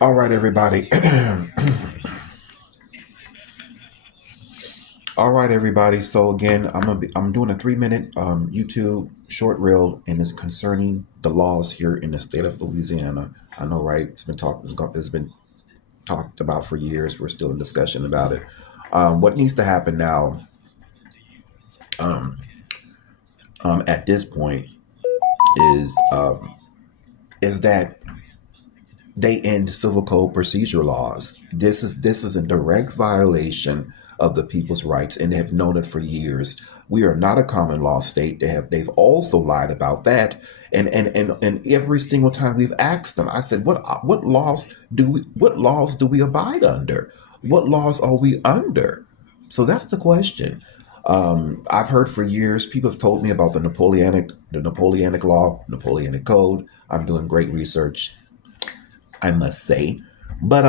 All right, everybody. All right, everybody. So again, I'm doing a 3 minute YouTube short reel, and it's concerning the laws here in the state of Louisiana. I know, right? It's been talked about for years. We're still in discussion about it. What needs to happen now, um, at this point, is is that they end civil code procedure laws. This is a direct violation of the people's rights, and they have known it for years. We are not a common law state. They've also lied about that, and every single time we've asked them, I said, what laws do we abide under? What laws are we under? So that's the question. I've heard for years people have told me about the Napoleonic law, Napoleonic code. I'm doing great research, I must say. But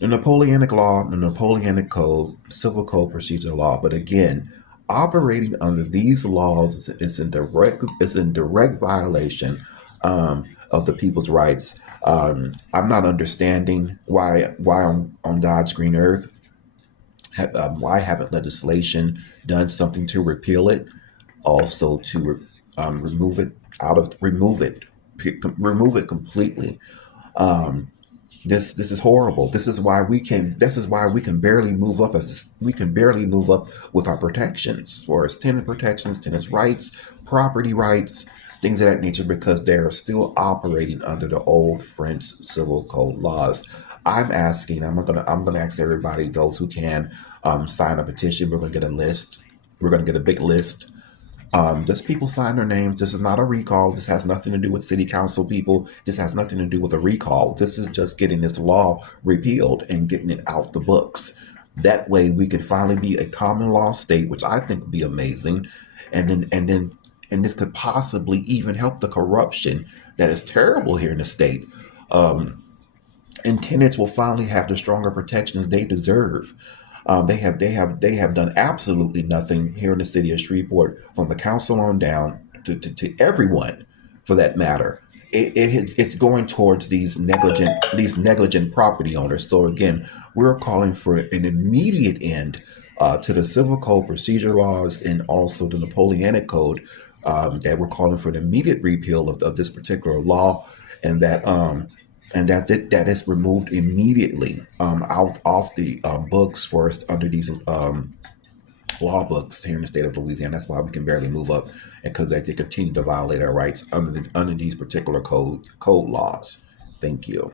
the Napoleonic law, the Napoleonic code, civil code procedure law. But again, operating under these laws is in direct violation of the people's rights. I'm not understanding why on God's green earth, why haven't legislation done something to repeal it? Also to remove it completely. Um, this is horrible. This is why we can barely move up with our protections, or as tenants rights, property rights, things of that nature, because they're still operating under the old French civil code laws. I'm gonna ask everybody, those who can, sign a petition. We're gonna get a list. We're gonna get a big list. Just people sign their names. This is not a recall. This has nothing to do with city council people. This has nothing to do with a recall. This is just getting this law repealed and getting it out the books. That way we can finally be a common law state, which I think would be amazing. And this could possibly even help the corruption that is terrible here in the state. Um, and tenants will finally have the stronger protections they deserve. They have done absolutely nothing here in the city of Shreveport, from the council on down to everyone, for that matter. It's going towards these negligent property owners. So again, we're calling for an immediate end to the civil code procedure laws, and also the Napoleonic code. That we're calling for an immediate repeal of this particular law, and that is removed immediately, out off the books for us, under these law books here in the state of Louisiana. That's why we can barely move up, and because they continue to violate our rights under these particular code laws. Thank you.